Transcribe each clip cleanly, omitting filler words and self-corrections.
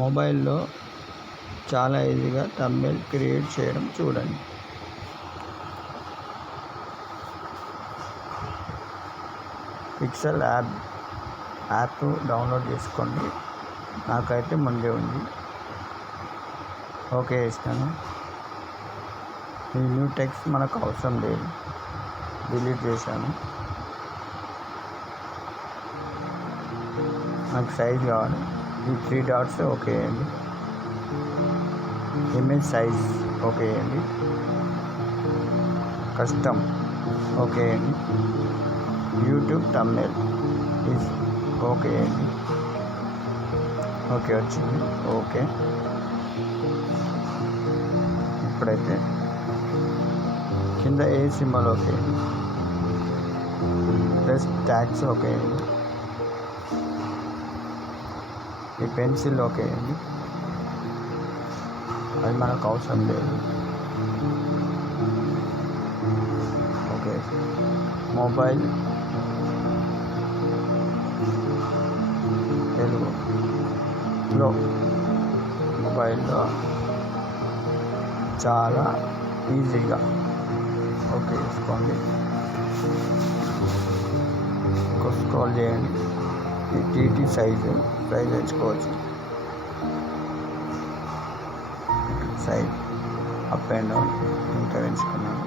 మొబైల్లో చాలా ఈజీగా థంబ్నెయిల్ క్రియేట్ చేయడం చూడండి. పిక్సెల్ యాప్ డౌన్లోడ్ చేసుకోండి. నాకైతే ముందే ఉంది. ఓకే ఇస్తాను. ఈ న్యూ టెక్స్ట్ మనకు అవసరం లేదు, డిలీట్ చేశాను. నాకు సైజ్ కావాలి. ఈ 3 డాట్స్ ఓకే అండి. ఇమేజ్ సైజ్ ఓకే అండి. కస్టమ్ ఓకే అండి. యూట్యూబ్ థంబ్నెయిల్ ఈజ్ ఓకే అండి. ఓకే వచ్చింది. ఓకే. ఇప్పుడైతే కింద ఏ symbol okay, plus tags okay అండి. ఈ పెన్సిల్ ఓకే అండి, అది మనకు అవసరం లేదు. ఓకే. మొబైల్ తెలుగులో మొబైల్లో చాలా ఈజీగా ఓకే తీసుకోండి. స్క్రోల్ చేయండి. ఈ టీటీ సైజ్ ఎంచుకోవచ్చు. సైజ్ అప్ అండ్ డౌన్ ఇంకా ఎంచుకున్నాను.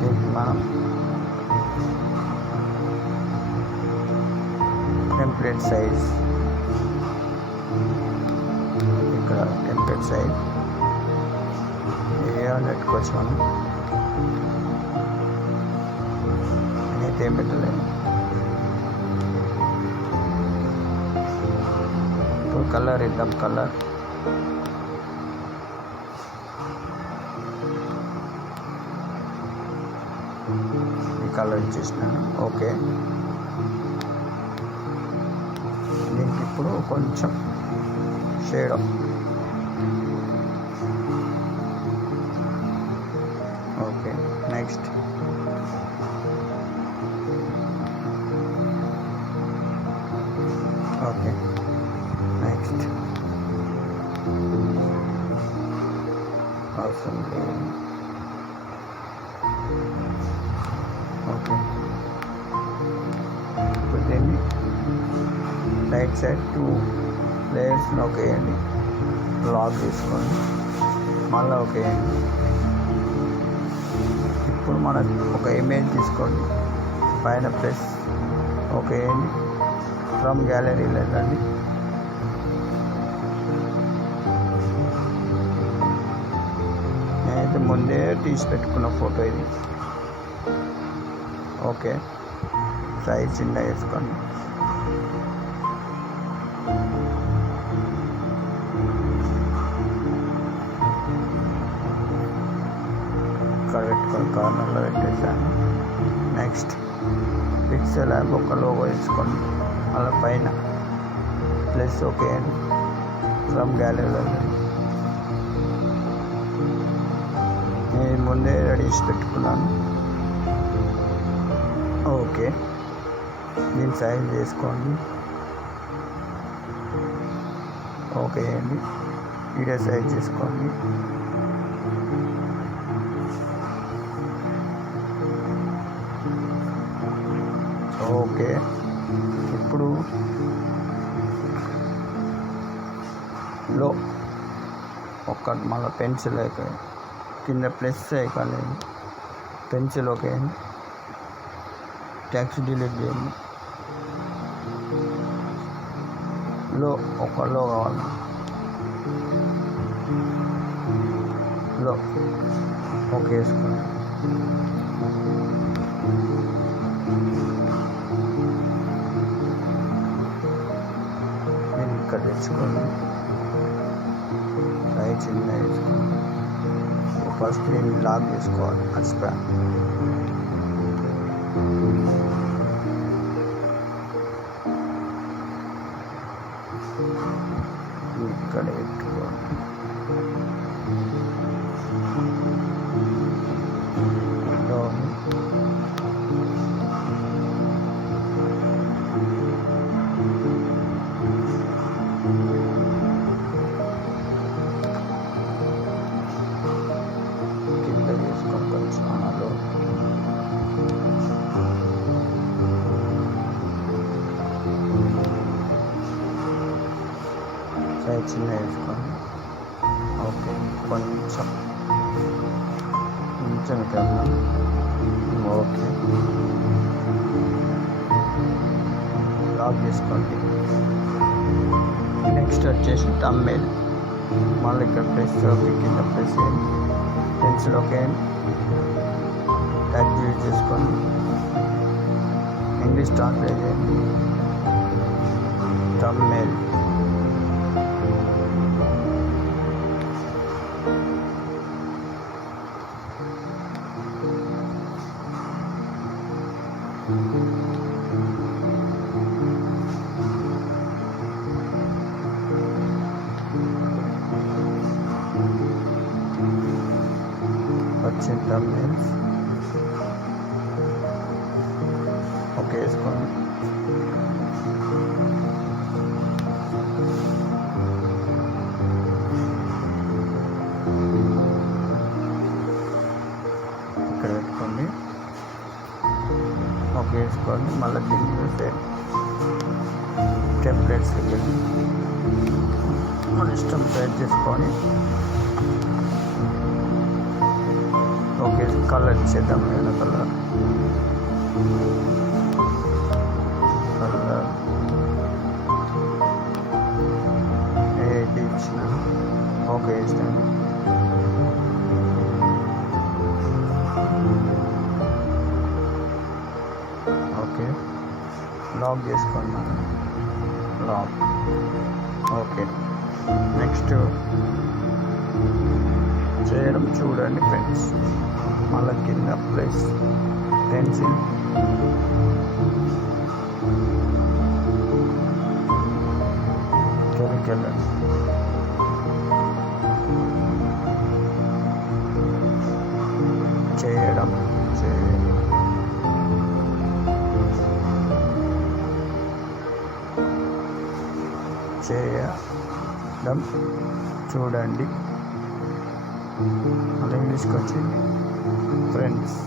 దీనికి మనం టెంప్లెట్ సైజ్, ఇక్కడ టెంప్లెట్ సైజ్ ఏమైనా పెట్టుకోవచ్చు. మనం నేనైతే ఏం పెట్టలేదు. ఇప్పుడు కలర్ ఇద్దాం. కలర్ ఈ కలర్ ఇచ్చేసినాను. ఓకే. దీనికి ఇప్పుడు కొంచెం shade okay. Next okay. Next అవసరం లేదు. ఓకే. ఇప్పుడు దీన్ని రైట్ సైడ్ 2 లేయర్స్ ఓకే అండి. లాక్ తీసుకోండి. మళ్ళీ ఓకే అండి. ఇప్పుడు మనం ఒక ఇమేజ్ తీసుకోండి. పైన ప్లస్ ఓకే అండి. ఫ్రమ్ గ్యాలరీలో వెళ్ళండి. నేనైతే ముందే తీసి పెట్టుకున్న ఫోటో ఇది. ఓకే. సైజ్ చిన్న వేసుకోండి. ఇక్కడ పెట్టుకొని కార్నర్లో పెట్టేసాను. నెక్స్ట్ పిక్సెల్ యాప్ ఒక లోగో తీసుకోండి. అలా పైన ప్లస్ ఓకే అండి. ఫ్రమ్ గ్యాలరీలో నేను ముందే రెడీ చేసి పెట్టుకున్నాను. ఓకే. దీన్ని సైజ్ చేసుకోండి. ఓకే అండి. వీడియో సైజ్ చేసుకోండి. ఓకే. ఇప్పుడు లో ఒక మళ్ళీ పెన్సిల్ అయితే కింద ప్లస్ ఐకాన్ పెన్సిల్ ఓకే అండి. టెక్స్ట్ డిలీట్ చేయండి. లో ఒక లో కావాలి. లో ఓకే వేసుకోండి. నేను ఇక్కడ తెచ్చుకోండి. సైజ్ చిన్న వేసుకోండి. ఫస్ట్ నేను లాక్ చేసుకోవాలి. మర్చిపోయాను. ఇక్కడ పెట్టుకోండి. సైజ్ చిన్న వేసుకోండి. ఓకే, కొంచెం ఇక్కడ ఓకే లాక్ చేసుకోండి. నెక్స్ట్ వచ్చేసి థంబ్నెయిల్. మళ్ళీ ఇక్కడ ప్రెస్ కింద ప్రెస్ చేయండి. పెన్సిల్ ఓకే యాక్టివేట్ చేసుకోండి. ఇంగ్లీష్ ట్రాన్స్లేట్ చేయండి. థంబ్నెయిల్ వచ్చింది. థంబ్నెయిల్స్ ఓకే వేసుకోండి. ఇక్కడ పెట్టుకోండి. ఓకే వేసుకోండి. మళ్ళీ దీన్ని చూస్తే టెంప్లెట్స్ వెళ్ళి మన ఇష్టం సెట్ చేసుకొని ఓకే కలర్ ఇచ్చేద్దాం. ఏదైనా కలర్ ఏది ఇచ్చిన ఓకే ఇస్తాను. ఓకే లాక్ చేసుకున్నాను. Lock okay. నెక్స్ట్ చేయడం చూడండి ఫ్రెండ్స్. మళ్ళీ కింద ప్లస్ పెన్సిల్ వెళ్ళండి. చేయడం చూడండి. అది ఇంగ్లీష్కి వచ్చింది ఫ్రెండ్స్.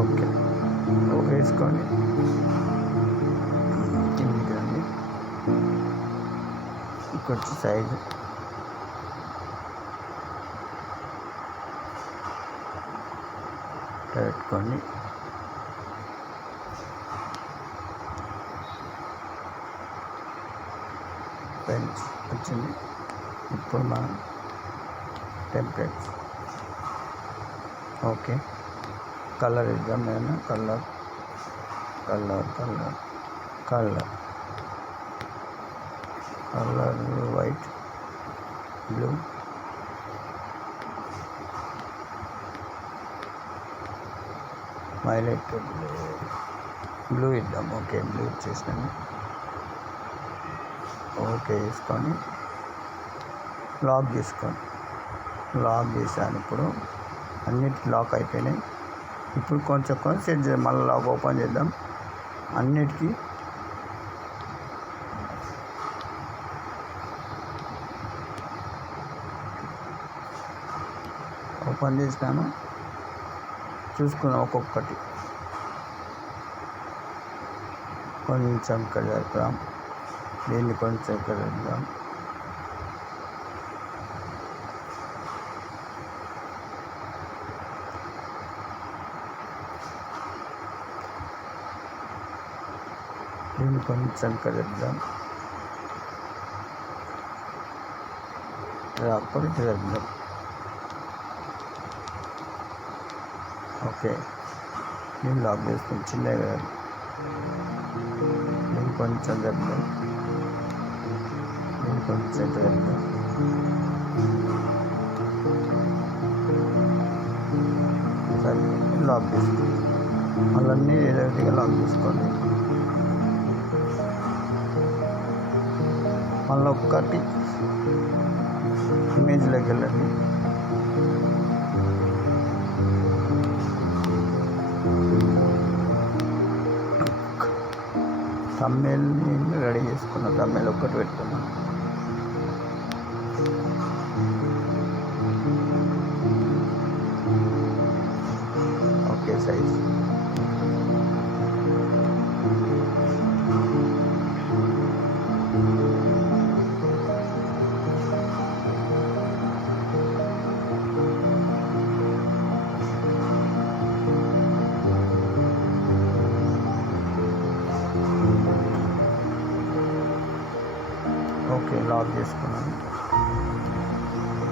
ఓకే వేసుకొని కిందికండి. కొంచెం సైజు పెట్టుకోండి. ఫ్రెండ్స్ వచ్చింది. ఇప్పుడు మనం టెంప్లెట్స్ ఓకే కలర్ ఇద్దాం. నేను colour white, blue, violet, blue ఇద్దాం. ఓకే బ్లూ ఇచ్చేసాను. ఓకే వేసుకొని లాక్ చేసుకోండి. లాక్ చేశాను. ఇప్పుడు అన్నిటికీ లాక్ అయిపోయినాయి. ఇప్పుడు కొంచెం సెట్ చేద్దాం. మళ్ళీ లాక్ ఓపెన్ చేద్దాం. అన్నిటికీ ఓపెన్ చేసినాను. చూసుకుందాం ఒక్కొక్కటి. కొంచెం కలుద్దాం. దీన్ని కొంచెం కలుద్దాం. దీన్ని కొంచెం కలుద్దాం. అప్పుడు కలుద్దాం. ఓకే నేను లాక్ చేసుకుని చిన్నగా నేను కొంచెం కలుద్దాం. నేను కొంచెం కలుద్దాం. సరే లాక్ చేసుకోండి. మళ్ళీ ఏదో విధంగా లాక్ చేసుకోండి. మళ్ళీ ఒక్కటి ఇమేజ్లోకి వెళ్ళండి. థంబ్నెయిల్ని రెడీ చేసుకున్న థంబ్నెయిల్ ఒక్కటి పెట్టుకున్నాను. ఓకే సైజ్ ఓకే, లాక్ చేసుకున్నాను.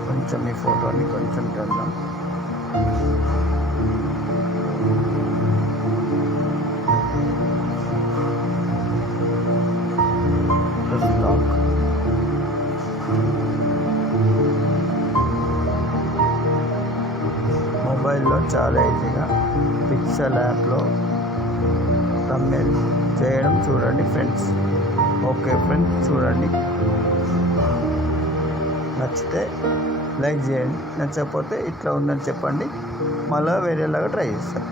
కొంచెం ఈ ఫోటోని కొంచెం చేద్దాం. లాక్. మొబైల్లో చాలా ఈజీగా పిక్సెల్ యాప్లో థంబ్నెయిల్ చేయడం చూడండి ఫ్రెండ్స్. ఓకే ఫ్రెండ్స్, చూడండి. నచ్చితే లైక్ చేయండి, నచ్చకపోతే ఇట్లా ఉందని చెప్పండి, మళ్ళీ వేరేలాగా ట్రై చేస్తాను.